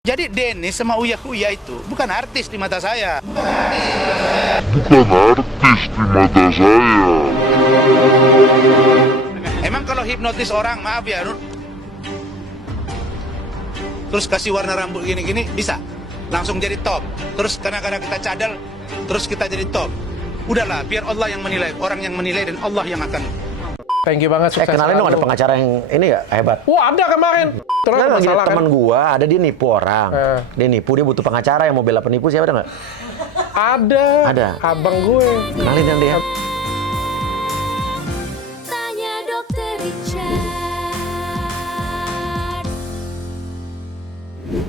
Jadi Dennis sama Uya Kuya itu bukan artis di mata saya. Bukan artis di mata saya. Emang kalau hipnotis orang, maaf ya, terus kasih warna rambut gini-gini, bisa? Langsung jadi top. Terus kadang-kadang kita cadel, terus kita jadi top. Udahlah, biar Allah yang menilai. Orang yang menilai dan Allah yang akan. Thank you banget, sukses Kenalin dong, selalu. ada pengacara yang ini gak hebat? Wah, ada kemarin. Terus Nah, lagi masalah temen kan? gua, ada dia nipu orang. Dia nipu, dia butuh pengacara yang mau bela penipu, siapa ada nggak? Ada. Ada. Abang gue. Kenalin yang dia. Tanya Dokter Richard.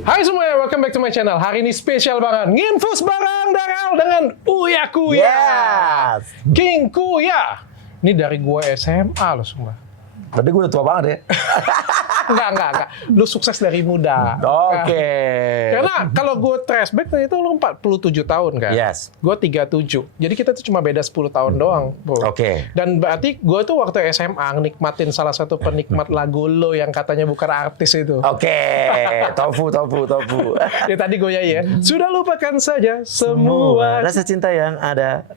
Hai semuanya, welcome back to my channel. Hari ini spesial banget. Nginfus barang daral dengan Uya Kuya. Yes. King Kuya. Ini dari gue SMA loh semua. Tapi gue udah tua banget ya. Enggak. Lu sukses dari muda. Oke. Karena kalau gue trace back itu lu 47 tahun kan? Yes. Gue 37. Jadi kita tuh cuma beda 10 tahun doang, Bro. Oke. Dan berarti gue tuh waktu SMA nikmatin salah satu penikmat lagu lo yang katanya bukan artis itu. Oke. Tofu. Ya tadi gue ya. Sudah lupakan saja semua. Rasa cinta yang ada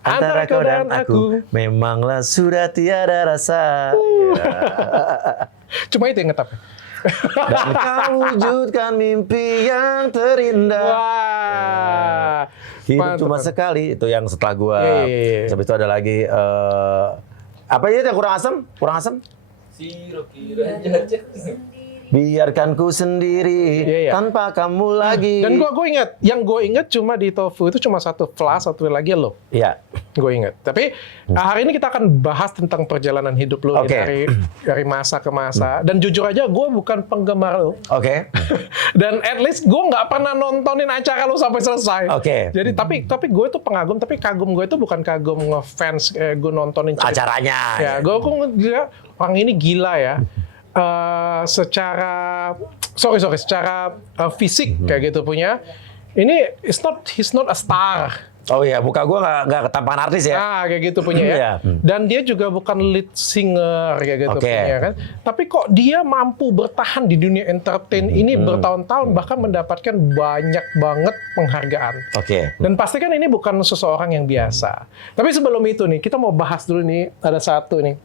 antara kau dan aku memanglah sudah tiada rasa. Cuma itu yang ngetap. Dan kau wujudkan mimpi yang terindah. Wah. Hidup Mantap. cuma sekali. Itu yang setelah gua. Iya. Habis itu ada lagi apa itu yang kurang asam? Biarkan ku sendiri Iya. tanpa kamu lagi. Dan gue ingat, yang gue ingat cuma di Tofu itu cuma satu flash, satu lagi lo. Iya. Gue ingat. Tapi hari ini kita akan bahas tentang perjalanan hidup lo Oke. dari masa ke masa. Dan jujur aja gue bukan penggemar lo. Oke. Dan at least gue nggak pernah nontonin acara lo sampai selesai. Oke. Jadi tapi gue tuh pengagum, tapi kagum gue itu bukan kagum ngefans gue nontonin cerita. Acaranya. Ya, gue ngeliat orang ini gila ya. Secara fisik kayak gitu punya. Ini he's not a star. Oh iya, muka gua nggak ketampangan artis ya. Kayak gitu punya ya. Iya. Dan dia juga bukan lead singer kayak gitu Oke. punya kan. Tapi kok dia mampu bertahan di dunia entertain ini bertahun-tahun, bahkan mendapatkan banyak banget penghargaan. Oke. Dan pasti kan ini bukan seseorang yang biasa. Tapi sebelum itu nih, kita mau bahas dulu nih, ada satu nih.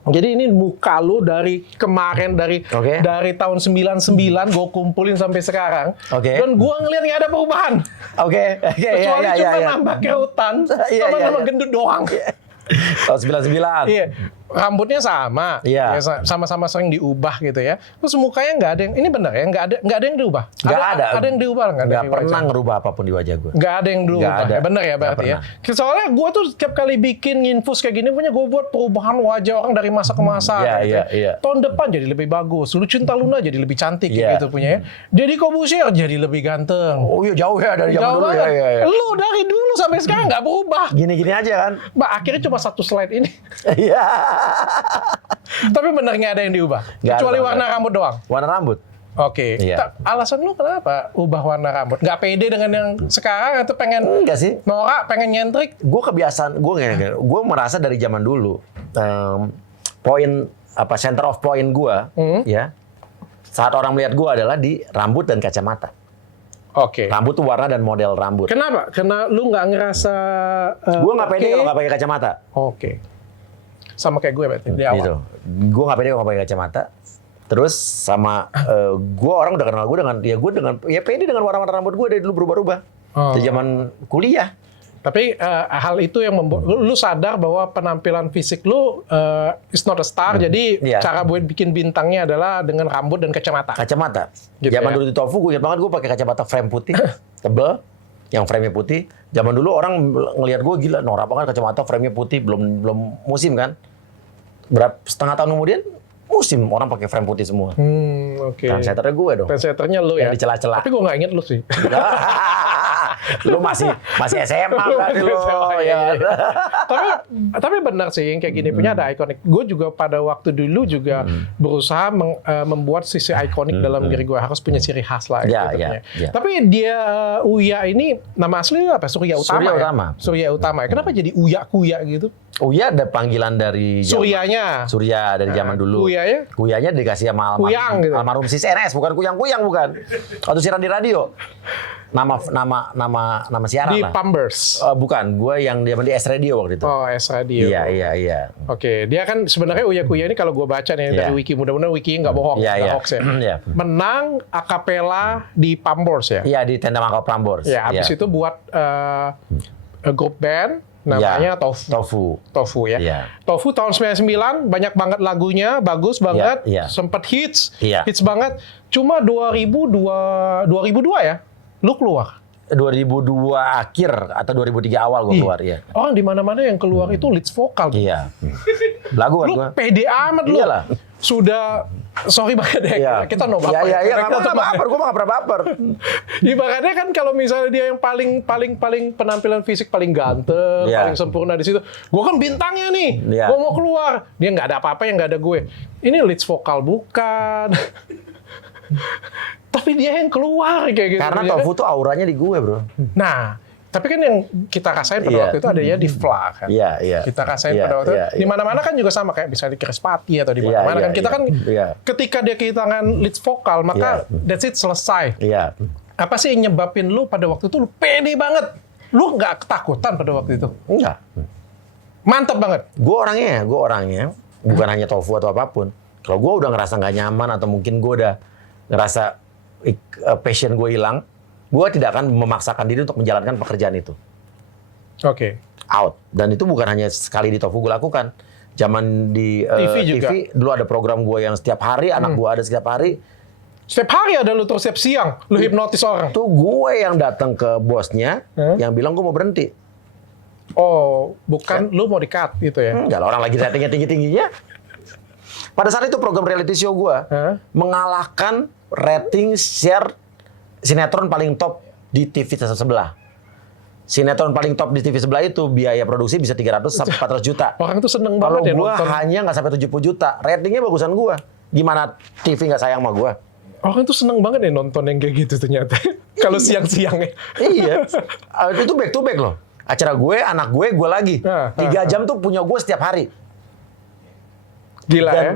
Jadi ini muka lu dari kemarin, dari tahun 99 gue kumpulin sampai sekarang. Oke. Dan gue ngeliat nggak ada perubahan. Oke. Kecuali cuma nambah kerutan sama nama gendut doang. Tahun 99. Iya. Rambutnya sama, Iya. Ya, sama-sama sering diubah gitu ya. Terus mukanya nggak ada yang, ini benar ya, nggak ada yang diubah. Nggak ada. Ada yang diubah nggak? Nggak dari pernah wajah? ngerubah apapun di wajah gue. Nggak ada yang diubah. Nggak ada. Ya, bener ya Nggak berarti ya. pernah. Soalnya gue tuh setiap kali bikin infus kayak gini punya gue buat perubahan wajah orang dari masa ke masa. Iya, gitu. iya. Tahun depan jadi lebih bagus. Lucinta Luna jadi lebih cantik Iya. gitu punya ya. Jadi Corbusier jadi lebih ganteng. Oh iya, jauh ya dari zaman Jauh dulu banget. ya. Lu dari dulu sampai sekarang nggak berubah. Gini-gini aja kan. Mbak, akhirnya cuma satu slide ini. Iya. Tapi bener nggak ada yang diubah. Nggak Kecuali ada. warna rambut doang. Warna rambut. Oke. Iya. Alasan lu kenapa ubah warna rambut? Nggak pede dengan yang sekarang atau pengen Enggak sih. norak, pengen nyentrik? Gue kebiasaan, gue merasa dari zaman dulu poin apa center of point gue ya saat orang melihat gue adalah di rambut dan kacamata. Oke. Rambut tuh warna dan model rambut. Kenapa? Karena lu nggak ngerasa Gue nggak pede oke? kalau nggak pakai kacamata. Oke. Sama kayak gue berarti di awal. Gitu. Gue nggak pede kalau nggak pakai kacamata. Terus sama gue orang udah kenal gue dengan pede dengan warna-warna rambut gue dari dulu berubah-ubah. Dari zaman kuliah. Tapi hal itu yang membuat lu sadar bahwa penampilan fisik lu is not a star. Jadi Iya. cara buat bikin bintangnya adalah dengan rambut dan kacamata. Kacamata. Gitu Zaman ya. dulu di Tofu gue ingat banget gue pakai kacamata frame putih, tebel, yang frame-nya putih. Zaman dulu orang ngelihat gue gila, norak banget kacamata frame-nya putih, belum musim kan. Setengah tahun kemudian musim orang pakai frame putih semua. Oke. Trendsetternya gue dong. Trendsetternya lu ya. Yang di celah-celah. Tapi gue nggak inget lu sih. Lu masih SMA kan lu. Iya. Ya. tapi benar sih yang kayak gini punya ada ikonik. Gue juga pada waktu dulu juga berusaha membuat sisi ikonik dalam diri gue, harus punya ciri khas lah. Iya, gitu iya, punya. iya. Tapi dia Uya ini nama asli apa? Surya Utama. Surya ya? Utama. Surya Utama. Kenapa jadi Uya Kuya gitu? Uya ada panggilan dari Suryanya. Surya dari zaman dulu. Kuyanya? Kuyanya dikasih sama Kuyang gitu. almarhum Sis NS, bukan kuyang-kuyang bukan. Waktu siaran di radio. Nama siaran Di lah. Pumbers. Bukan, gue yang zaman di S Radio waktu itu. Oh, S Radio. Iya. Oke, dia kan sebenarnya Uya Kuya ini kalau gue baca nih dari Iya. wiki, mudah-mudahan wiki nggak bohong, nggak hoax ya. Iya. Menang akapela di Pumbers ya. Iya, di tenda Mangkok Prambors. Ya, habis itu buat grup band namanya Tofu. Tofu ya. Iya. Tofu tahun 99 banyak banget lagunya, bagus banget, Iya. sempat hits Iya. banget. Cuma 2002 ya, lu keluar. 2002 akhir atau 2003 awal gue keluar, ya. Orang di mana-mana yang keluar itu leads vokal. Iya. Lagu kan Lu gue. pede amat lu. Iyalah. Sudah sorry banget ya. Iya. Kita no baper. Iya, Kita nggak baper. Gue mah nggak pernah baper. Ibaratnya kan kalau misalnya dia yang paling penampilan fisik paling ganteng, Iya. paling sempurna di situ. Gue kan bintangnya nih. Iya. Gue mau keluar. Dia nggak ada apa-apa yang nggak ada gue. Ini leads vokal bukan. Tapi dia yang keluar kayak gitu. Karena Ya kan? Tofu tuh auranya di gue, bro. Nah, tapi kan yang kita rasain pada Iya. waktu itu adanya di FLA kan. Iya. Kita rasain Iya, pada waktu itu. iya, Di iya. mana-mana kan juga sama kayak bisa di Krispati atau di Iya, mana-mana iya, kan. Kita iya. kan Iya. ketika dia kehilangan leads vokal, maka that's it, selesai. Iya. Apa sih yang nyebabin lu pada waktu itu lu pede banget? Lu nggak ketakutan pada waktu itu? Enggak. Mantap banget. Gue orangnya bukan hanya Tofu atau apapun. Kalau gue udah ngerasa nggak nyaman atau mungkin gue udah ngerasa passion gue hilang, gue tidak akan memaksakan diri untuk menjalankan pekerjaan itu. Oke. Out. Dan itu bukan hanya sekali di Tofu gue lakukan. Zaman di TV juga. TV dulu ada program gue yang setiap hari, anak gue ada setiap hari. Setiap hari ada lu terus setiap siang, lu hipnotis orang. Itu gue yang datang ke bosnya, yang bilang gue mau berhenti. Oh, bukan lu mau di-cut gitu ya? Enggak lah, orang lagi ratingnya tinggi-tingginya. Pada saat itu program reality show gue mengalahkan rating share sinetron paling top di TV sebelah. Sinetron paling top di TV sebelah itu biaya produksi bisa 300 sampai 400 juta. Orang tuh seneng Kalau banget ya gue nonton. hanya nggak sampai 70 juta, ratingnya bagusan gue. Gimana TV nggak sayang sama gue? Orang tuh seneng banget ya nonton yang kayak gitu ternyata. Kalau siang-siangnya. Iya. Itu back to back loh. Acara gue, anak gue lagi. 3 jam tuh punya gue setiap hari. Gila Dan ya.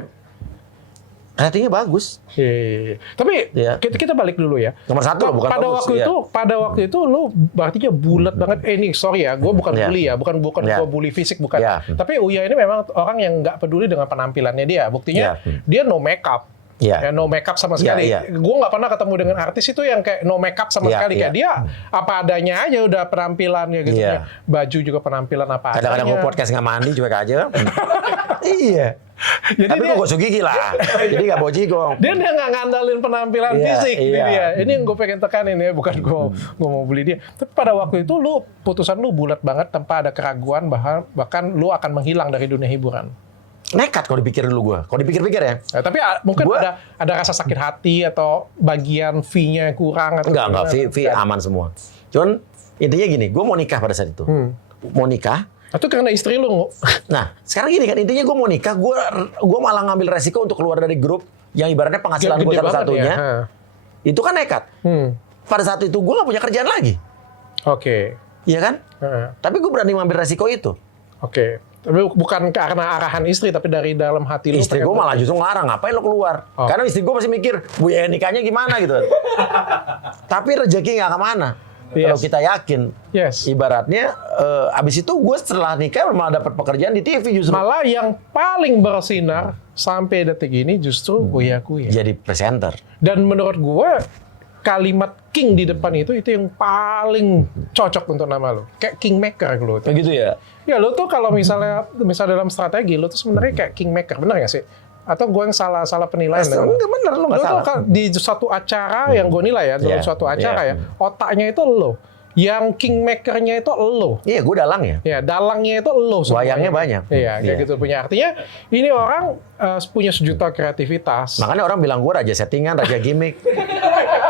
ratingnya bagus. Iya. Tapi Iya. kita balik dulu ya. Nomor satu loh, bukan pada bagus, waktu iya. itu, pada waktu itu lu berarti bulat banget. Ini sorry ya, gue bukan Iya. bully ya, bukan Iya. gue bully fisik bukan. Iya. Tapi Uya ini memang orang yang nggak peduli dengan penampilannya dia. Buktinya Iya. dia no makeup. Iya. Ya, no makeup sama Iya, sekali. iya. Gue nggak pernah ketemu dengan artis itu yang kayak no makeup sama Iya, sekali. Kayak iya. dia apa adanya aja udah penampilannya gitu. Iya. Baju juga penampilan apa Kadang-kadang adanya. mau podcast nggak mandi cuek aja. Iya. Jadi Tapi dia- gue gosok gigi lah. Jadi nggak bawa jigong. Dia nggak ngandalin penampilan Iya, fisik, ini iya. dia. Ini yang gue pengen tekanin ya, bukan gue mau bully dia. Tapi pada waktu itu putusan lu bulat banget tanpa ada keraguan bahkan lu akan menghilang dari dunia hiburan. Nekat kalau dipikir dulu gue. Kalau dipikir-pikir ya. Nah, tapi mungkin Gua- ada rasa sakit hati atau bagian fee-nya kurang atau Enggak. gimana? Fee aman semua. Cuman intinya gini, gue mau nikah pada saat itu. Mau nikah. Itu karena istri lu Nah, sekarang gini kan, intinya gue mau nikah, gue malah ngambil resiko untuk keluar dari grup yang ibaratnya penghasilan gue gede banget satu-satunya. ya. Itu kan nekat. Pada saat itu gue nggak punya kerjaan lagi. Oke. Iya kan? Tapi gue berani ngambil resiko itu. Oke. Tapi bukan karena arahan istri, tapi dari dalam hati lu. Istri pengen gue malah justru ngelarang, ngapain lo keluar? Oh. Karena istri gue masih mikir, Bu ya nikahnya gimana gitu. Tapi rezeki nggak kemana. Kalau Yes. kita yakin. Yes. Ibaratnya, abis itu gue setelah nikah malah dapat pekerjaan di TV justru. Malah yang paling bersinar sampai detik ini justru Uya Kuya. Jadi presenter. Dan menurut gue kalimat king di depan itu yang paling cocok untuk nama lo. Kayak kingmaker lo. Kayak gitu ya? Ya lo tuh kalau misalnya dalam strategi lo tuh sebenarnya kayak kingmaker, benar nggak sih? Atau gue yang salah penilaian? Enggak bener, lo nggak Lo tuh salah. kan di suatu acara yang gue nilai ya, dalam Iya, suatu acara iya. ya, otaknya itu lo. Yang kingmakernya itu lo. Iya, gue dalang ya. Ya, dalangnya itu lo semuanya. Wayangnya banyak. Iya, kayak Iya. gitu punya. Artinya ini orang punya sejuta kreativitas. Makanya orang bilang gue raja settingan, raja gimmick.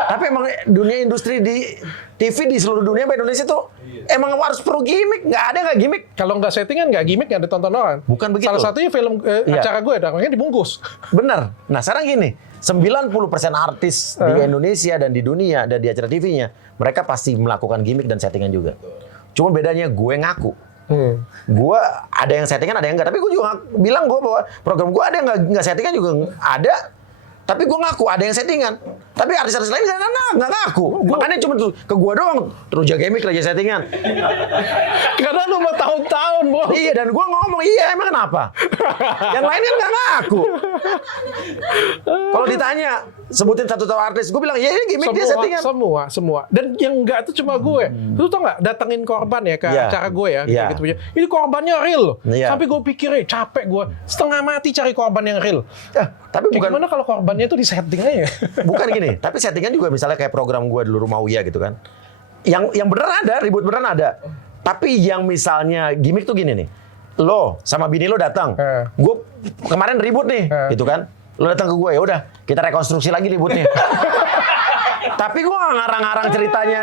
Tapi emang dunia industri di TV di seluruh dunia, Pak Indonesia tuh emang harus perlu gimmick. Nggak ada nggak gimmick. Kalau nggak settingan, nggak gimmick, nggak ditonton orang. Bukan begitu. Salah satunya film Iya. acara gue, namanya dibungkus. Bener. Nah sekarang gini, 90% artis di Indonesia dan di dunia dan di acara TV-nya, mereka pasti melakukan gimmick dan settingan juga. Cuma bedanya gue ngaku. Gue ada yang settingan, ada yang enggak. Tapi gue juga bilang bahwa program gue ada yang nggak settingan juga ada. Tapi gue ngaku ada yang settingan. Tapi artis-artis lain nggak ngaku. Makanya cuma ke gue doang. Terus jaga gimmick lagi settingan. Karena lu mau tahun-tahun, bro. Iya, dan gue ngomong, iya emang kenapa? Yang lain kan nggak ngaku. Kalau ditanya, sebutin satu artis, gue bilang, iya ini gimmick dia settingan. Semua. Dan yang enggak itu cuma gue. Lu tau nggak, datengin korban ya ke acara gue ya. Iya. Gitu punya. Ini korbannya real loh. Iya. Sampai gue pikir, capek gue. Setengah mati cari korban yang real. Tapi Kayak bukan gimana kalau korbannya itu disetting aja? bukan gini, tapi settingan juga misalnya kayak program gue dulu Rumah Uya gitu kan. Yang beneran ada, ribut beneran ada. Tapi yang misalnya gimmick tuh gini nih. Lo sama bini lo datang. Gue kemarin ribut nih, gitu kan. Lo datang ke gue, ya udah, kita rekonstruksi lagi ributnya. Tapi gue nggak ngarang-ngarang ceritanya,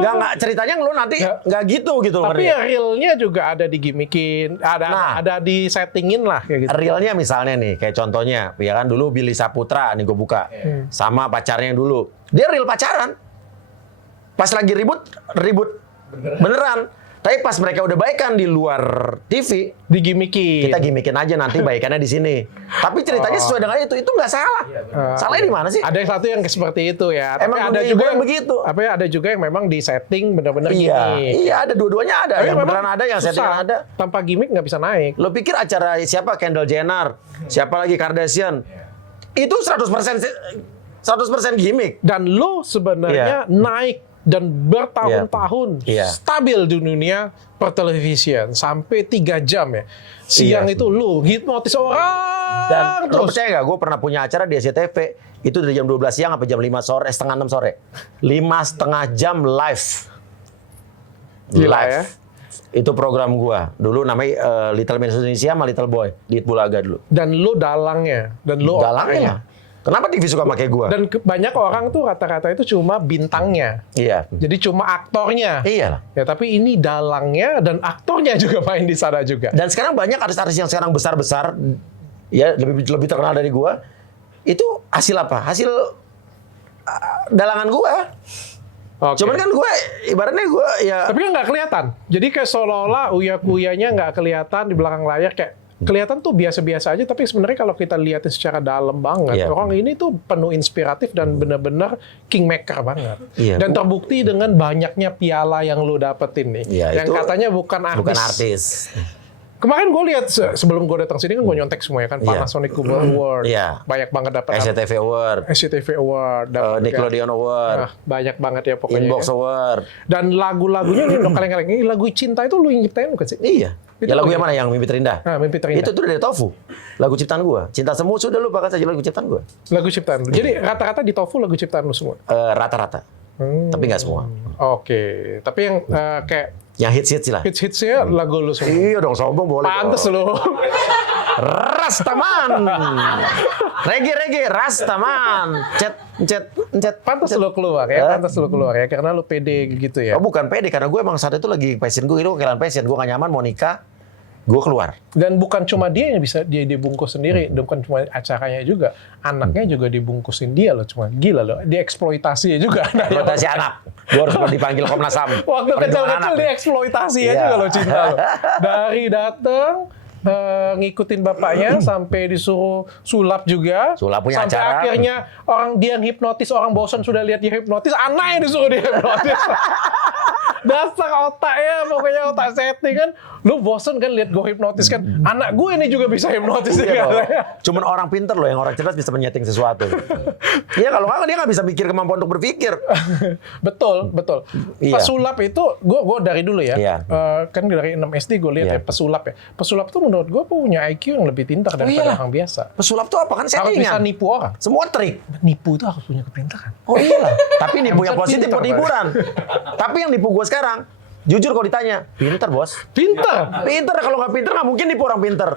nggak ceritanya lo nanti nggak gitu Tapi ya realnya juga ada digimikin, ada di settingin lah kayak gitu. Realnya misalnya nih, kayak contohnya, ya kan dulu Billy Saputra nih gue buka, sama pacarnya yang dulu, dia real pacaran, pas lagi ribut beneran. Tapi pas mereka udah baikan di luar TV, digimikin. Kita gimikin aja nanti baikannya di sini. Tapi ceritanya sesuai dengan itu nggak salah. Salahnya di mana sih? Ada yang satu yang seperti itu ya. Emang tapi ada dunia juga yang begitu. Tapi ada juga yang memang di setting benar-benar gimmick. Iya, ada dua-duanya ada. Tapi Yang memang beneran ada, yang susah. settingan ada. Tanpa gimmick nggak bisa naik. Lo pikir acara siapa? Kendall Jenner, siapa lagi Kardashian? Itu 100% gimmick. Dan lo sebenarnya naik dan bertahun-tahun stabil di dunia pertelevisian sampai 3 jam ya. Siang itu lo hipnotis orang. Dan lo terus. percaya nggak? Gue pernah punya acara di SCTV. Itu dari jam 12 siang sampai jam 5 sore, setengah 6 sore. 5,5 jam live. Gila ya. Itu program gua. Dulu namanya Little Miss Indonesia sama Little Boy di Bulaga dulu. Dan lo dalangnya. Dan lo Dalangnya lah. Kenapa TV suka pakai gua? Dan banyak orang tuh rata-rata itu cuma bintangnya. Iya. Jadi cuma aktornya. Iya lah. Ya tapi ini dalangnya dan aktornya juga main di sana juga. Dan sekarang banyak artis-artis yang sekarang besar-besar, ya lebih terkenal dari gua. Itu hasil apa? Hasil dalangan gua. Okay. Cuman kan gue, ibaratnya gue ya... Tapi kan nggak kelihatan. Jadi kayak seolah-olah uya-kuyanya nggak kelihatan di belakang layar. Kayak kelihatan tuh biasa-biasa aja. Tapi sebenarnya kalau kita lihatin secara dalam banget, orang ini tuh penuh inspiratif dan benar-benar kingmaker banget. Dan terbukti dengan banyaknya piala yang lu dapetin nih. Yang katanya bukan artis. Bukan artis. Kemarin gue lihat sebelum gue datang sini kan gue nyontek semua ya kan, Panasonic Global Award, banyak banget dapat SCTV Award, Nickelodeon Award, banyak banget ya pokoknya. Inbox Award. Dan lagu-lagunya nih kaleng-kaleng ini lagu cinta itu lu yang nyiptain bukan sih? Iya. Ya lagu yang mana? Yang Mimpi Terindah. Mimpi Terindah. Itu tuh dari Tofu. Lagu ciptaan gua. Cinta Semu sudah lupa kan saja lagu ciptaan gua. Lagu ciptaan lu. Jadi rata-rata di Tofu lagu ciptaan lu semua. Rata-rata. Tapi nggak semua. Oke. Tapi yang kayak yang hits lah. Hits-hitsnya lagu lu semua. Iya dong, sombong boleh. Pantes lu. Rastaman. Reggae, Rastaman. Cet. Pantes lu keluar ya. Pantes lu keluar ya. Karena lu pede gitu ya. Oh bukan pede, karena gue emang saat itu lagi passion gue. Itu kehilangan passion. Gue gak nyaman, mau nikah. Gue keluar. Dan bukan cuma dia yang bisa dia dibungkus sendiri. Bukan cuma acaranya juga. Anaknya juga dibungkusin dia loh. Cuma gila loh. Dieksploitasi juga. Eksploitasi anak. Gue harus dipanggil Komnas HAM. Waktu kecil-kecil dieksploitasi ya juga loh cinta loh. Dari dateng ngikutin bapaknya sampai disuruh sulap juga. Sulap punya sampai acara. Akhirnya orang dia hipnotis, orang bosan sudah lihat dia hipnotis, anaknya disuruh dia hipnotis. Dasar otaknya, pokoknya otak setting kan. Lu bosen kan lihat gue hipnotis kan. Anak gue ini juga bisa hipnotis. Iya ya. Cuman orang pinter loh, yang orang cerdas bisa menyeting sesuatu. Iya kalau nggak dia nggak bisa mikir kemampuan untuk berpikir. Betul. Iya. Pesulap itu, gue dari dulu ya. Iya. Kan dari 6 SD gue lihat ya pesulap ya. Pesulap tuh menurut gue punya IQ yang lebih pintar daripada orang biasa. Pesulap tuh apa kan settingan? Harus bisa nipu orang. Semua trik. Nipu itu harus punya kepintaran. Oh iyalah. Tapi nipu yang positif buat pinter, hiburan. Tapi yang nipu gue sekarang, jujur kalau ditanya, pinter bos. Pinter. Kalau nggak pinter nggak mungkin nipu orang pinter.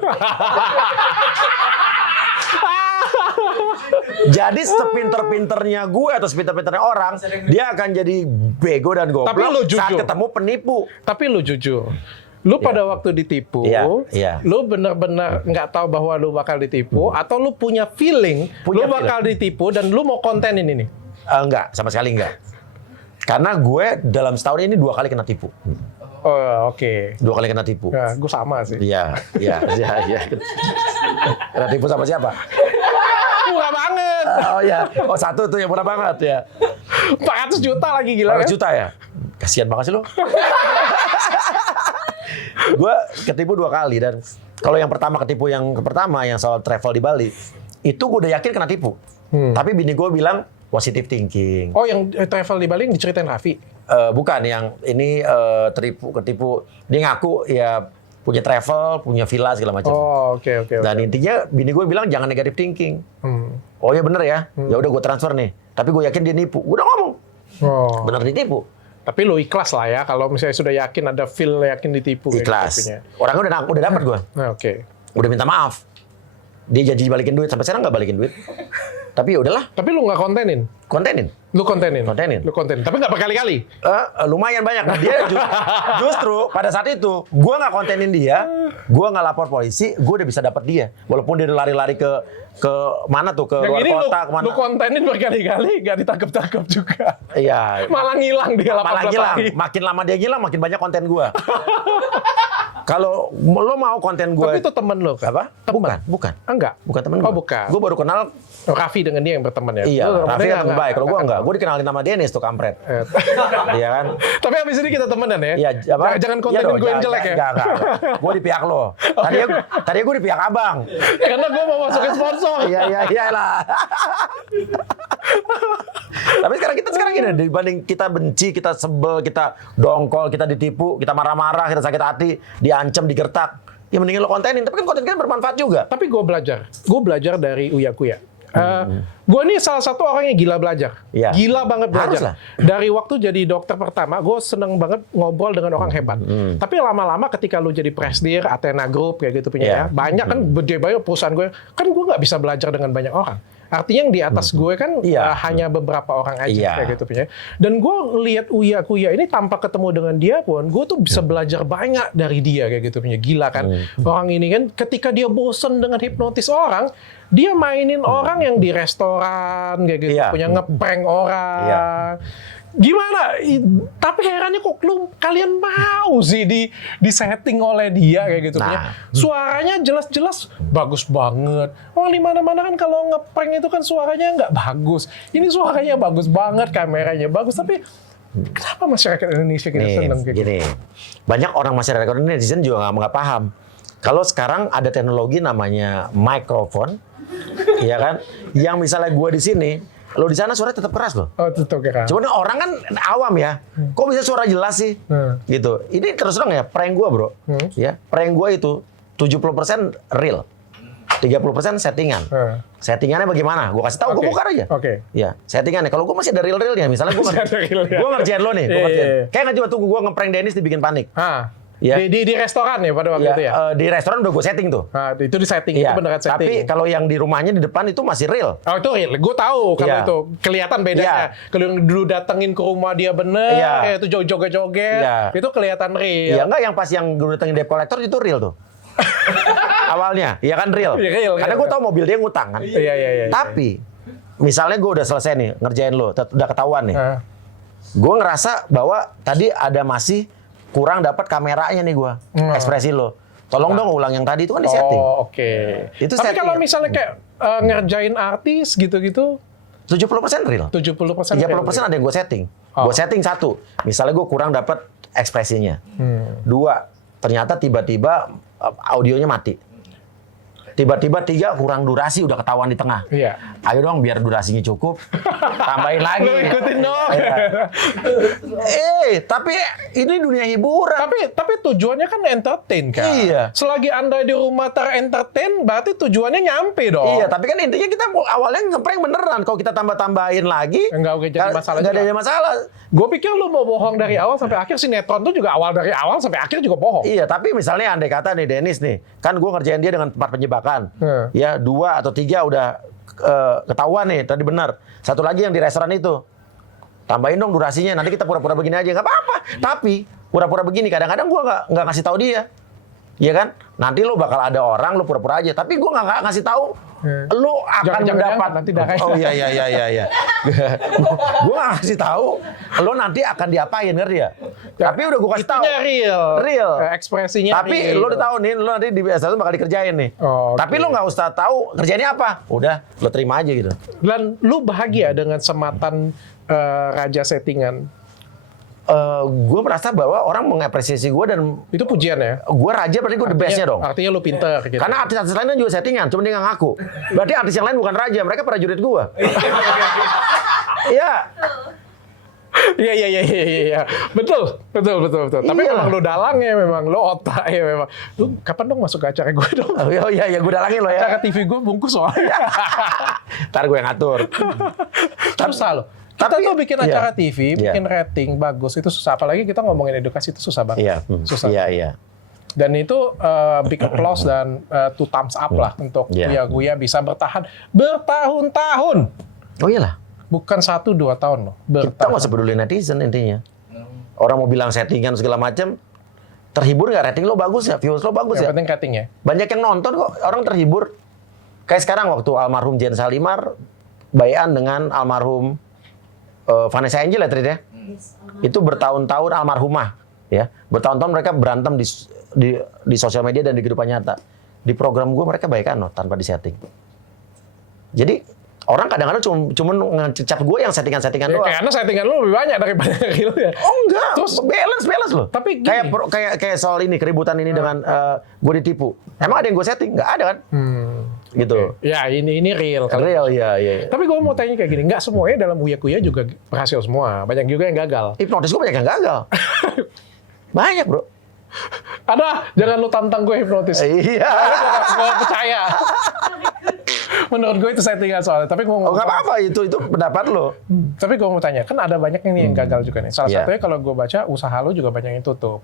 Jadi sepinter-pinternya gue atau sepinter-pinternya orang, dia akan jadi bego dan goblok. Tapi lu jujur. Saat ketemu penipu. Tapi lu jujur. Lu pada waktu ditipu, lu benar-benar nggak tahu bahwa lu bakal ditipu, atau lu punya feeling lu bakal ditipu dan lu mau kontenin ini? Enggak, sama sekali enggak. Karena gue dalam setahun ini 2 kali kena tipu. Oh, oke. 2 kali kena tipu. Ya, gue sama sih. Iya. Kena tipu sama siapa? Murah banget. Oh iya. Oh, satu tuh yang murah banget ya. 400 juta lagi gila 400 kan? juta ya? Kasihan banget sih lo. Gue ketipu 2 kali dan kalau yang pertama yang soal travel di Bali, itu gue udah yakin kena tipu. Tapi bini gue bilang positive thinking. Oh, yang travel di Bali yang diceritain Raffi? Bukan, yang ini ketipu. Dia ngaku ya punya travel, punya villa segala macam. Oh, oke. Dan intinya bini gue bilang jangan negative thinking. Oh ya bener ya, ya udah gue transfer nih. Tapi gue yakin dia nipu. Gue udah ngomong, bener ditipu. Tapi lo ikhlas lah ya, kalau misalnya sudah yakin ada feel yakin ditipu. Ikhlas. Kayak Orangnya udah dapat gue. Oke. Udah minta maaf. Dia janji balikin duit, sampai sekarang nggak balikin duit. Tapi ya udahlah, Tapi lu nggak kontenin? kontenin. Lu kontenin? Kontenin. Lu kontenin, tapi nggak berkali-kali? Lumayan banyak. Nah, dia justru pada saat itu, gue nggak kontenin dia, gue nggak lapor polisi, gue udah bisa dapat dia. Walaupun dia lari-lari ke mana tuh, ke Yang luar ini kota, kemana. lu kontenin berkali-kali, nggak ditangkap-tangkap juga. Iya. Malah ngilang dia 18 Malah ngilang. hari. Makin lama dia ngilang, makin banyak konten gue. Kalau lo mau konten gue... Tapi itu temen lo kan? Apa? Temen. Bukan. Enggak? Bukan temen Oh, gue. bukan. Gue baru kenal. Raffi dengan dia yang berteman ya? Iya, Lu Raffi temennya kan temen baik. Kalau gue enggak. Gue dikenalin sama Dennis tuh kampret. Iya kan? Tapi abis ini kita temenan ya? Iya, apa? Jangan kontenin gue yang jelek ya? Enggak. Gue di pihak lo. Tadi gue di pihak abang. Karena gue mau masukin sponsor. Iya lah. Tapi sekarang gini, dibanding kita benci, kita sebel, kita dongkol, kita ditipu, kita marah-marah, kita sakit hati, diancam, digertak, ya mendingan lo kontenin. Tapi kan konten kan bermanfaat juga. Tapi gue belajar dari Uya Kuya. Gue nih salah satu orang yang gila belajar. Iya. Gila banget belajar. Haruslah. Dari waktu jadi dokter pertama, gue seneng banget ngobrol dengan orang hebat. Tapi lama-lama ketika lu jadi presidir, Athena Group, kayak gitu punya Iya. ya, banyak kan banyak perusahaan gue, kan gue nggak bisa belajar dengan banyak orang. Artinya yang di atas gue kan Iya. hanya beberapa orang aja Iya. kayak gitu punya. Dan gue lihat Uya Kuya ini tanpa ketemu dengan dia pun, gue tuh bisa belajar banyak dari dia kayak gitu punya. Gila kan orang ini kan, ketika dia bosen dengan hipnotis orang, dia mainin orang yang di restoran kayak gitu, Iya. punya ngeprank orang. Iya. Gimana? Tapi herannya kok kalian mau sih di setting oleh dia kayak gitu punya. Nah. Suaranya jelas-jelas bagus banget. Oh, di mana-mana kan kalau ngeprank itu kan suaranya nggak bagus. Ini suaranya bagus banget, kameranya bagus, tapi kenapa masyarakat Indonesia kita seneng kayak gitu? Gini, banyak orang masyarakat netizen juga nggak paham. Kalau sekarang ada teknologi namanya mikrofon, ya kan? Yang misalnya gue di sini, lo di sana suara tetap keras loh. Oh, itu kira. Cuman orang kan awam ya, kok bisa suara jelas sih? Gitu. Ini terus terang ya, prank gue bro. Ya, prank gue itu 70% real. 30% settingan. Settingannya bagaimana? Gue kasih tahu, gue buka aja. Oke. Ya, settingannya. Kalau gue masih ada real-realnya, misalnya gue Masih ada real-nya. ngerjain lo nih, gue Iya, ngerjain. iya. Kayak nggak cuma tunggu gue ngeprank Dennis dibikin panik. Ya. Di restoran ya pada waktu itu ya? Di restoran udah gue setting tuh. Nah, itu di setting, Iya. itu beneran setting. Tapi kalau yang di rumahnya di depan itu masih real. Oh, itu real. Gue tahu kalau Iya. itu kelihatan bedanya. Iya. Kalau yang dulu datengin ke rumah dia bener, Iya. itu joget-joget, Iya. itu kelihatan real. Iya enggak, yang pas yang dulu datengin debt collector itu real tuh. Awalnya, iya kan real. Iya, real, Karena real. gue tahu mobil dia ngutang kan. Iya. Tapi misalnya gue udah selesai nih ngerjain lo, udah ketahuan nih. Ah. Gue ngerasa bahwa tadi ada masih kurang dapat kameranya nih gue, ekspresi lo. Tolong dong ulang yang tadi itu kan di setting. Oh, oke. Itu Tapi setting. kalau misalnya kayak ngerjain artis gitu-gitu, 70% real. 70% 30% ada yang gue setting. Oh. Gue setting satu, misalnya gue kurang dapat ekspresinya. Dua, ternyata tiba-tiba audionya mati. Tiba-tiba 3, kurang durasi, udah ketahuan di tengah. Iya. Ayo dong biar durasinya cukup, tambahin lagi. Lu ikutin dong. Iya. Tapi ini dunia hiburan. Tapi tujuannya kan entertain kan. Iya. Selagi Anda di rumah ter-entertain, berarti tujuannya nyampe dong. Iya, tapi kan intinya kita awalnya ngeprank beneran. Kalau kita tambah-tambahin lagi, Enggak jadi masalah nggak juga. ada masalah. Gue pikir lu mau bohong dari awal sampai akhir. Sinetron tuh juga awal dari awal sampai akhir juga bohong. Iya, tapi misalnya andai kata nih Dennis nih, kan gue ngerjain dia dengan tempat penjebakan. Ya 2 atau 3 udah ketahuan nih, tadi benar. Satu lagi yang di restoran itu, tambahin dong durasinya. Nanti kita pura-pura begini aja, nggak apa-apa. Tapi pura-pura begini, kadang-kadang gue nggak ngasih tahu dia. Iya kan? Nanti lo bakal ada orang, lo pura-pura aja. Tapi gue nggak ngasih tahu. Lo akan Jangan mendapat nanti darahnya. Oh iya. Gue nggak ngasih tahu. Lo nanti akan diapain, ngerti ya? Tapi udah gue kasih tahu. Itunya real. Ekspresinya Tapi real. lo udah tahu nih, lo nanti di BSS bakal dikerjain nih. Oh, oke. Tapi lo nggak usah tahu kerjanya apa. Udah, lo terima aja gitu. Dan lu bahagia dengan sematan raja settingan. Gue merasa bahwa orang mengapresiasi gue dan Itu pujian ya? gue raja, berarti gue the best-nya dong. Artinya lu pinter gitu. Karena artis-artis lain kan juga settingan, cuma dia nggak ngaku. Berarti artis yang lain bukan raja, mereka prajurit gue. Iya. Iya. Betul. Tapi Iya. memang lu dalangnya, memang lu otaknya memang. Lu kapan dong masuk ke acara gue dong? Oh iya, gue dalangin lo ya. Acara TV gue bungkus soalnya. Ntar gue yang ngatur. Susah loh. Kita Tapi- tuh bikin iya. acara TV, Iya. bikin rating bagus itu susah. Apalagi kita ngomongin edukasi itu susah banget. Iya, Susah. Iya. Dan itu big applause dan two thumbs up lah untuk Iya. Guya bisa bertahan bertahun-tahun. Oh iyalah. Bukan 1-2 tahun loh. Kita Bertahan. nggak usah peduli netizen intinya. Orang mau bilang settingan segala macam, terhibur nggak? Rating lo bagus ya? Viewers lo bagus Yang ya? penting ratingnya. Banyak yang nonton kok, orang terhibur. Kayak sekarang waktu almarhum Jen Salimar, bayan dengan almarhum Vanessa Angel ya Trit ya? Itu bertahun-tahun almarhumah. Ya, bertahun-tahun mereka berantem di sosial media dan di kehidupan nyata. Di program gue mereka baikan loh, tanpa disetting. Jadi orang kadang-kadang cuma ngecap gue yang settingan-settingan Ya, doang. karena settingan lu lebih banyak daripada real ya. Oh enggak, Terus balance loh. Tapi gini. kayak soal ini keributan ini dengan gue ditipu. Emang ada yang gue setting? Nggak ada kan? Gitu. Ya ini real. Real, iya. Tapi gue mau tanya kayak gini, nggak semuanya dalam Uya-Kuya juga berhasil semua. Banyak juga yang gagal. Hipnotis gue banyak yang gagal. Banyak bro. Ada, jangan lu tantang gue hipnotis. Iya. Gue percaya. Menurut gue itu settingan soalnya. Tapi gue Oh nggak apa-apa itu pendapat lo. Tapi gue mau tanya, kan ada banyak yang gagal juga nih. Salah Iya. satunya kalau gue baca usaha lu juga banyak yang tutup.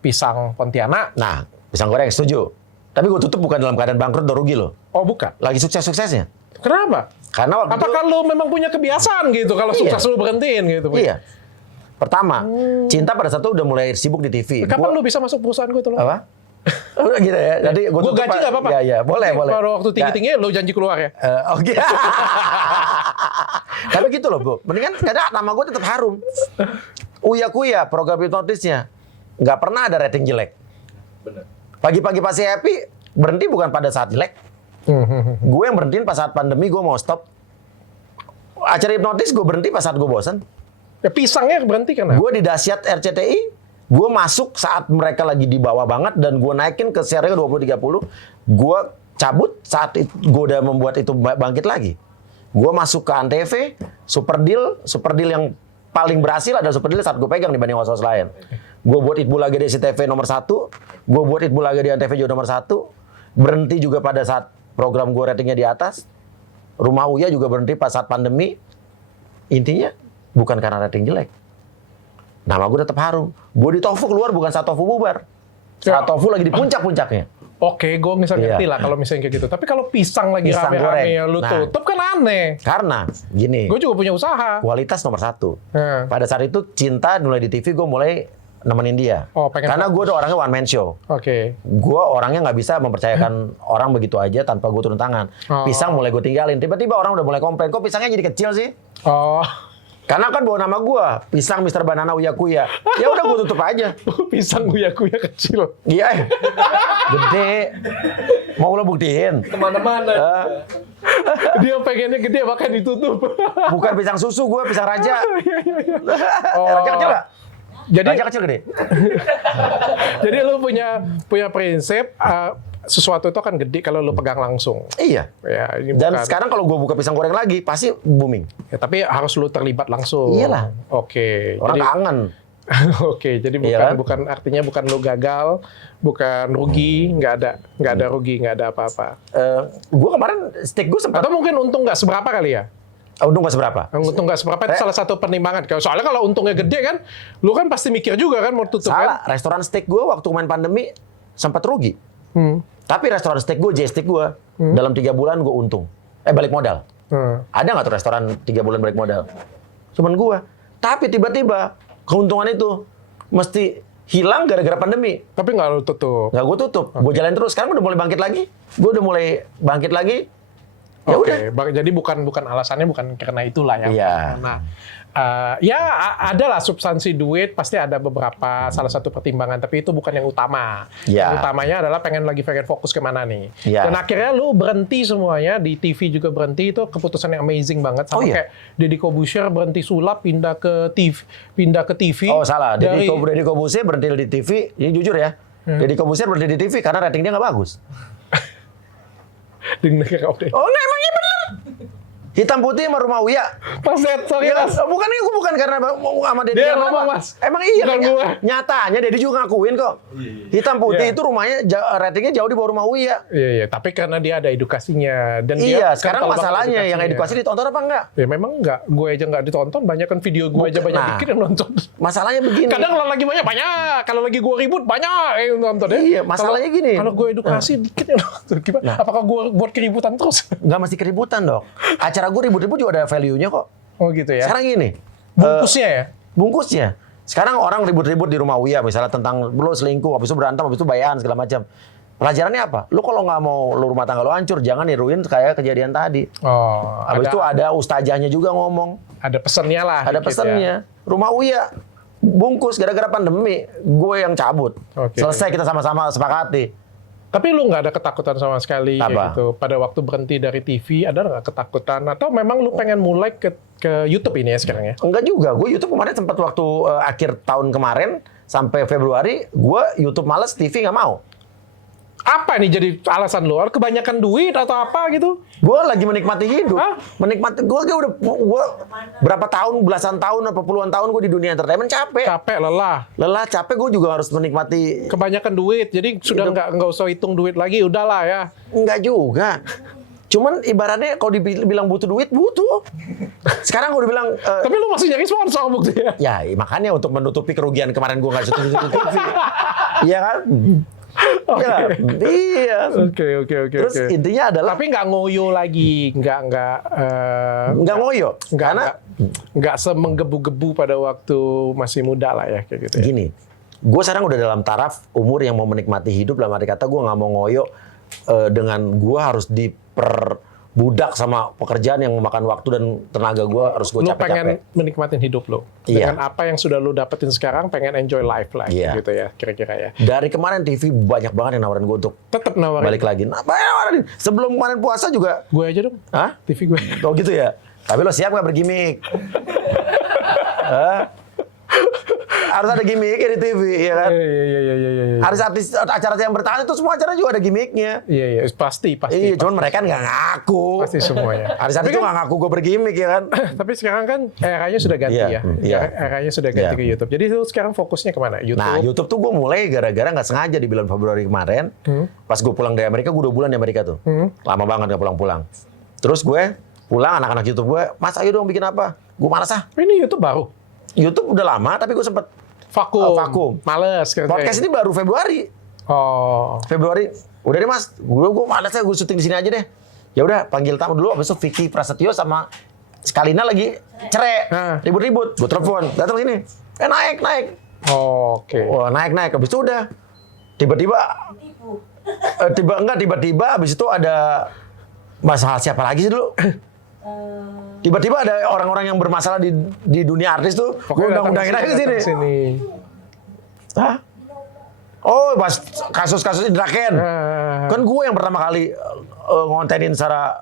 Pisang Pontianak. Nah, pisang goreng setuju. Tapi gue tutup bukan dalam keadaan bangkrut atau rugi loh. Oh bukan. Lagi sukses-suksesnya. Kenapa? Karena waktu Apakah lu memang punya kebiasaan gitu kalau Iya. sukses lu berhentiin gitu? Iya. Pertama, Cinta pada saat itu udah mulai sibuk di TV. Kapan lu bisa masuk perusahaan gue tuh? Apa? Udah gitu ya. Jadi gue Gue gaji nggak apa-apa. Iya, boleh. Pada waktu tinggi-tinggi lu janji keluar ya. Oke. Tapi gitu loh, Bu. Mendingan kadang nama gue tetap harum. Uya-Kuya, program hipnotisnya. Nggak pernah ada rating jelek. Pagi-pagi pasti happy, berhenti bukan pada saat jelek. Gue yang berhentiin pas saat pandemi, gue mau stop. Acara hipnotis gue berhenti pas saat gue bosan. Ya pisangnya berhenti kan? Gue di dahsyat RCTI, gue masuk saat mereka lagi di bawah banget dan gue naikin ke share-nya 20-30. Gue cabut saat gue udah membuat itu bangkit lagi. Gue masuk ke Antv, Super Deal yang paling berhasil adalah Super Deal saat gue pegang dibanding host-host lain. Gue buat Itbul Lagi di SCTV nomor 1, gue buat Itbul Lagi di Antv juga nomor 1, berhenti juga pada saat program gue ratingnya di atas, Rumah Uya juga berhenti pas saat pandemi. Intinya bukan karena rating jelek. Nama gue tetap harum. Gue di Tofu keluar bukan saat Tofu bubar. Saat Tofu lagi di puncak-puncaknya. Oke, gue misalnya ngerti Iya. lah kalau misalnya kayak gitu. Tapi kalau pisang lagi Pisang rame-rame goreng. ya lu Nah. tutup kan aneh. Karena gini, Gue juga punya usaha. kualitas nomor 1. Hmm. Pada saat itu Cinta mulai di TV, gue mulai nemenin dia. Oh, pengen Karena fokus. gue udah orangnya one man show. Oke. Gue orangnya nggak bisa mempercayakan orang begitu aja tanpa gue turun tangan. Oh. Pisang mulai gue tinggalin. Tiba-tiba orang udah mulai komplain, kok pisangnya jadi kecil sih? Oh, Karena kan bawa nama gue, Pisang Mr. Banana Uya-Kuya. Ya udah gue tutup aja. pisang Uya-Kuya kecil. Iya, gede. Mau lo buktiin? Kemana-mana. Dia pengennya gede makanya ditutup. Bukan pisang susu, gue pisang raja. Oh. Raja kecil nggak? Jadi Raja kecil gede. jadi lu punya prinsip sesuatu itu akan gede kalau lu pegang langsung. Iya. Ya, ini Dan bukan. sekarang kalau gue buka pisang goreng lagi, pasti booming. Ya, tapi harus lu terlibat langsung. Iyalah. Oke. Orang Jadi kangen. oke, jadi Iya kan? bukan artinya bukan lu gagal, bukan rugi, nggak ada rugi, nggak ada apa-apa. Gue kemarin stick gue sempat. Atau mungkin untung nggak seberapa kali ya? Untung gak seberapa. Untung nggak seberapa itu salah satu pertimbangan. Soalnya kalau untungnya gede kan, lu kan pasti mikir juga kan mau tutup Salah. kan? Restoran steak gue waktu main pandemi sempat rugi. Tapi restoran steak gue, J-Steak gue, dalam 3 bulan gue untung. Balik modal. Ada nggak tuh restoran 3 bulan balik modal? Cuman gue. Tapi tiba-tiba keuntungan itu mesti hilang gara-gara pandemi. Tapi nggak lu tutup. Nggak gue tutup, gue jalan terus. Sekarang udah mulai bangkit lagi. Gue udah mulai bangkit lagi. Ya udah. Jadi bukan alasannya bukan karena itulah ya. Iya. Karena ada lah substansi duit, pasti ada beberapa salah satu pertimbangan, tapi itu bukan yang utama. Iya. Yang utamanya adalah pengen fokus kemana nih. Iya. Dan akhirnya lu berhenti semuanya, di TV juga berhenti, itu keputusan yang amazing banget. Sama kayak Deddy Corbuzier berhenti sulap, pindah ke TV. Oh salah, Deddy Corbuzier berhenti di TV, ini jujur ya. Deddy Corbuzier berhenti di TV karena rating dia nggak bagus. Di negara Oh nggak, emangnya bener. Hitam putih sama Rumah Uya. Mas Ded, sorry Ya, Mas. bukan karena sama Deddy. Dia ngomong, Mas. Emang iya Bukan kan? gua. Nyatanya Deddy juga ngakuin kok. Hitam putih itu rumahnya ratingnya jauh di bawah Rumah Uya. Iya, tapi karena dia ada edukasinya dan Iya, dia sekarang kental banget masalahnya yang edukasinya. edukasi ditonton apa enggak? Ya memang enggak, gue aja enggak ditonton, banyak kan video gue aja banyak Nah. dikit yang nonton. Masalahnya begini. Kadang kalau lagi banyak, kalau lagi gue ribut banyak yang nonton ya. Iya, masalahnya gini. Kalau gue edukasi dikit yang nonton, gimana? Apakah gue buat keributan terus? Nggak mesti keributan dong. Acara gue ribut-ribut juga ada value-nya kok. Oh gitu ya. Sekarang gini. Bungkusnya ya? Bungkusnya. Sekarang orang ribut-ribut di Rumah Uya misalnya tentang lu selingkuh, habis itu berantem, habis itu bayan segala macam. Pelajarannya apa? Lu kalau nggak mau lu rumah tangga lu hancur, jangan niruin kayak kejadian tadi. Oh, Habis itu ada ustazahnya juga ngomong. ada pesennya lah. Ada dikit pesannya. Rumah Uya bungkus gara-gara pandemi, gue yang cabut. Oke. Selesai kita sama-sama sepakati. Tapi lu nggak ada ketakutan sama sekali Apa? kayak gitu. Pada waktu berhenti dari TV, ada nggak ketakutan? Atau memang lu pengen mulai ke YouTube ini ya sekarang ya? Enggak juga, gue YouTube kemarin sempat waktu akhir tahun kemarin sampai Februari, gue YouTube males, TV nggak mau. Apa nih jadi alasan lu? Kebanyakan duit atau apa gitu? Gue lagi menikmati hidup, Hah? menikmati. Gue berapa tahun, belasan tahun, apa puluhan tahun gue di dunia entertainment capek, Capek, lelah. capek. Gue juga harus menikmati. Kebanyakan duit, jadi sudah nggak usah hitung duit lagi, udahlah ya. Enggak juga. Cuman ibaratnya kalau dibilang butuh duit, butuh. Sekarang gue dibilang Tapi lu masih nyari sponsor buktinya. ya makanya untuk menutupi kerugian kemarin gue nggak syuting TV. Iya kan? Ya, iya. Oke. Terus intinya adalah Tapi nggak ngoyo lagi, nggak ngoyo. Karena nggak semenggebu-gebu pada waktu masih muda lah ya kayak gitu. Ya. gini, gue sekarang udah dalam taraf umur yang mau menikmati hidup. Dalam arti kata gue nggak mau ngoyo dengan gue harus diperbudak sama pekerjaan yang memakan waktu dan tenaga gue harus gue Lu capek-capek. pengen menikmatin hidup lu. Iya. Dengan apa yang sudah lu dapetin sekarang, pengen enjoy life lah Iya. gitu ya, kira-kira ya. Dari kemarin TV banyak banget yang nawarin gue untuk Tetap nawarin. balik lagi. Nah, nawarin. Sebelum kemarin puasa juga. Gue aja dong, Hah? TV gue. Oh gitu ya? Tapi lo siap nggak bergimmick? Hah? Harus ada gimmicknya di TV, ya kan? Iya. Harus acara yang bertahan itu semua acara juga ada gimmicknya. Iya, pasti. Iya, cuman mereka nggak ngaku. Pasti semuanya. Artis Tapi itu kan- nggak ngaku gue bergimmick, ya kan? Tapi sekarang kan eranya sudah ganti Iya, ya. iya. Eranya sudah ganti Iya. ke YouTube. Jadi lu sekarang fokusnya kemana? YouTube. Nah, YouTube tuh gue mulai gara-gara nggak sengaja di bulan Februari kemarin. Pas gue pulang dari Amerika, gue 2 bulan di Amerika tuh. Lama banget nggak pulang-pulang. Terus gue pulang, anak-anak YouTube gue, Mas ayo dong bikin apa? Gue malas ah. Ini YouTube baru. YouTube udah lama, tapi gue sempet Vakum. Vakum. Males. Gitu podcast ya. ini baru Februari. Oh. Februari, udah deh mas, gue malas ya, gue syuting di sini aja deh. Ya udah, panggil tamu dulu, abis itu Vicky Prasetyo sama Skalina lagi cerai, ribut-ribut. Gue telepon, datang sini, naik. Oke. Wah naik, abis itu udah, tiba-tiba, abis itu ada masalah siapa lagi sih dulu? Tiba-tiba ada orang-orang yang bermasalah di dunia artis tuh, gue undang-undangin aja ke sini. Hah? Oh, pas kasus-kasus Indra Ken. Kan gue yang pertama kali ngontenin secara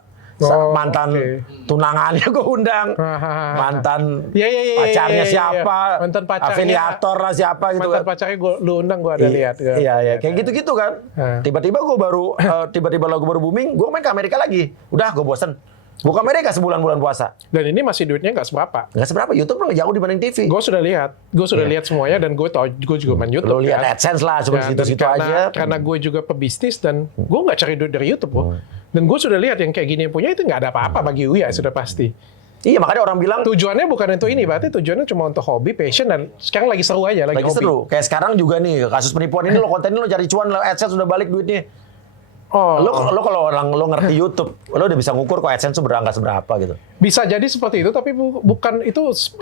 mantan tunangannya gue undang. Mantan pacarnya siapa. Mantan pacarnya. Afiliator lah siapa gitu Mantan kan. pacarnya lu undang, gue ada lihat. Iya, kayak gitu-gitu kan. Tiba-tiba gue baru, tiba-tiba lagu baru booming, gue main ke Amerika lagi. Udah, gue bosen. Gue ke Amerika sebulan-bulan puasa. Dan ini masih duitnya nggak seberapa. Nggak seberapa, YouTube kan jauh dibanding TV. Gue sudah lihat semuanya dan gue juga main YouTube. Lo lihat kan. AdSense lah, cuma Dan situ-situ aja. Karena gue juga pebisnis dan gue nggak cari duit dari YouTube kok. Dan gue sudah lihat yang kayak gini punya itu nggak ada apa-apa bagi Uya, sudah pasti. Iya, makanya orang bilang Tujuannya bukan untuk ini, berarti tujuannya cuma untuk hobi, passion, dan sekarang lagi seru aja, lagi hobi. seru. Kayak sekarang juga nih, kasus penipuan ini lo konten ini lo cari cuan, lo AdSense udah balik duitnya. Oh. Lo kalau orang lo ngerti YouTube, lo udah bisa ngukur kok AdSense tuh berangkat seberapa gitu. Bisa jadi seperti itu, tapi bukan itu 5%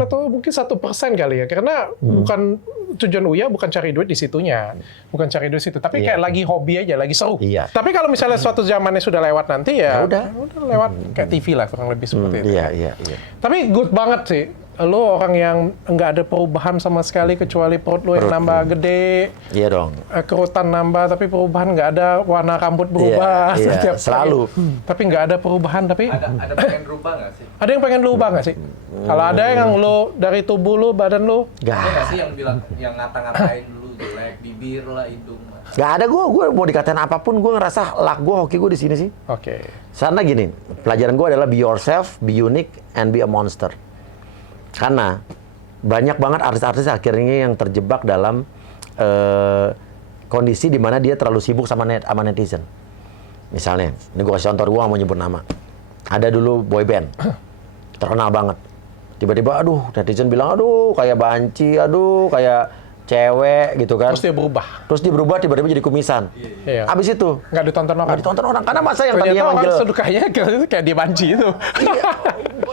atau mungkin 1% kali ya. Karena bukan tujuan Uya bukan cari duit di situnya. Bukan cari duit situ, tapi kayak lagi hobi aja, lagi seru. Iya. Tapi kalau misalnya suatu zamannya sudah lewat nanti ya udah lewat kayak TV lah kurang lebih seperti itu. Iya. Tapi good banget sih. Lo orang yang nggak ada perubahan sama sekali kecuali perut lo yang nambah gede, Iya dong. kerutan nambah, tapi perubahan nggak ada, warna rambut berubah Iya, setiap selalu. hari. Tapi nggak ada perubahan, tapi Ada pengen rubah nggak sih? ada yang pengen lo ubah nggak sih? Kalau ada yang lo dari tubuh lo, badan lo, Ada Gak. nggak sih yang bilang yang ngata-ngatain dulu jelek, bibir lah, hidung lah. Gak ada gue mau dikatain apapun, gue ngerasa luck gue, hoki gue di sini sih. oke. Karena gini, pelajaran gue adalah be yourself, be unique, and be a monster. Karena banyak banget artis-artis akhirnya yang terjebak dalam kondisi di mana dia terlalu sibuk sama netizen. Misalnya, ini gue kasih contoh, gue gak mau nyebut nama. Ada dulu boy band, terkenal banget. Tiba-tiba, aduh, netizen bilang, aduh, kayak banci, aduh, kayak cewek gitu kan. Terus dia berubah. Terus dia berubah tiba-tiba jadi kumisan. Iya. Abis itu, Nggak ditonton orang. nggak ditonton orang. Karena masa yang Ternyata tadinya orang manggil... sedukanya kayak dia banci itu.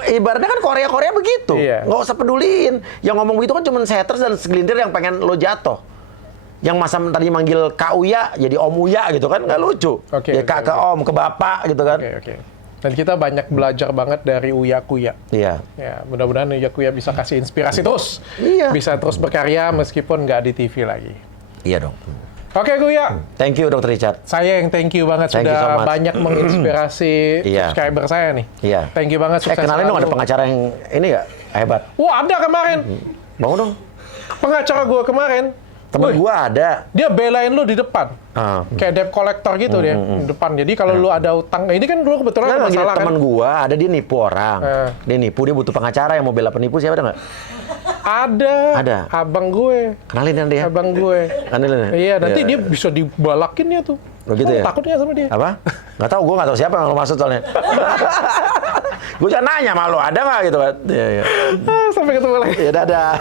Ibaratnya kan Korea begitu. Iya. Nggak usah peduliin. Yang ngomong begitu kan cuma haters dan segelintir yang pengen lo jatuh. Yang masa tadi manggil Kak Uya jadi Om Uya gitu kan, nggak lucu. Oke, Ya oke, Kak ke Om, ke Bapak gitu kan. Oke. Dan kita banyak belajar banget dari Uya Kuya. Iya. Ya, mudah-mudahan Uya Kuya bisa kasih inspirasi terus. Iya. Bisa terus berkarya meskipun nggak di TV lagi. Iya dong. Oke, Kuya. Thank you Dr. Richard. Saya yang thank you banget Thank you so sudah much. banyak menginspirasi Iya. subscriber saya nih. Iya. Thank you banget. Sukses Kenalin dong, ada selalu. pengacara yang ini nggak? Hebat. Wah, ada kemarin. Mau dong. Pengacara gue kemarin. Temen Wih, gua ada. dia belain lu di depan. Ah. Kayak debt collector gitu dia di depan. Jadi kalau lu ada utang, ini kan dulu kebetulan ada Nah, gini, masalah kan. temen gua ada dia nipu orang. Dia nipu, dia butuh pengacara yang mau bela penipu, siapa ada nggak? Ada. Abang gue. Kenalin kan dia. Abang gue. Kenalin ya? Iya, nanti Iya. dia bisa dibalakin ya tuh. Oh, gitu ya? Takut nggak sama dia? Apa? Nggak tahu, gue nggak tahu siapa yang lo maksud soalnya. Gue jangan nanya sama lo, ada nggak gitu kan? Iya. Sampai ketemu lagi. Ya dadah.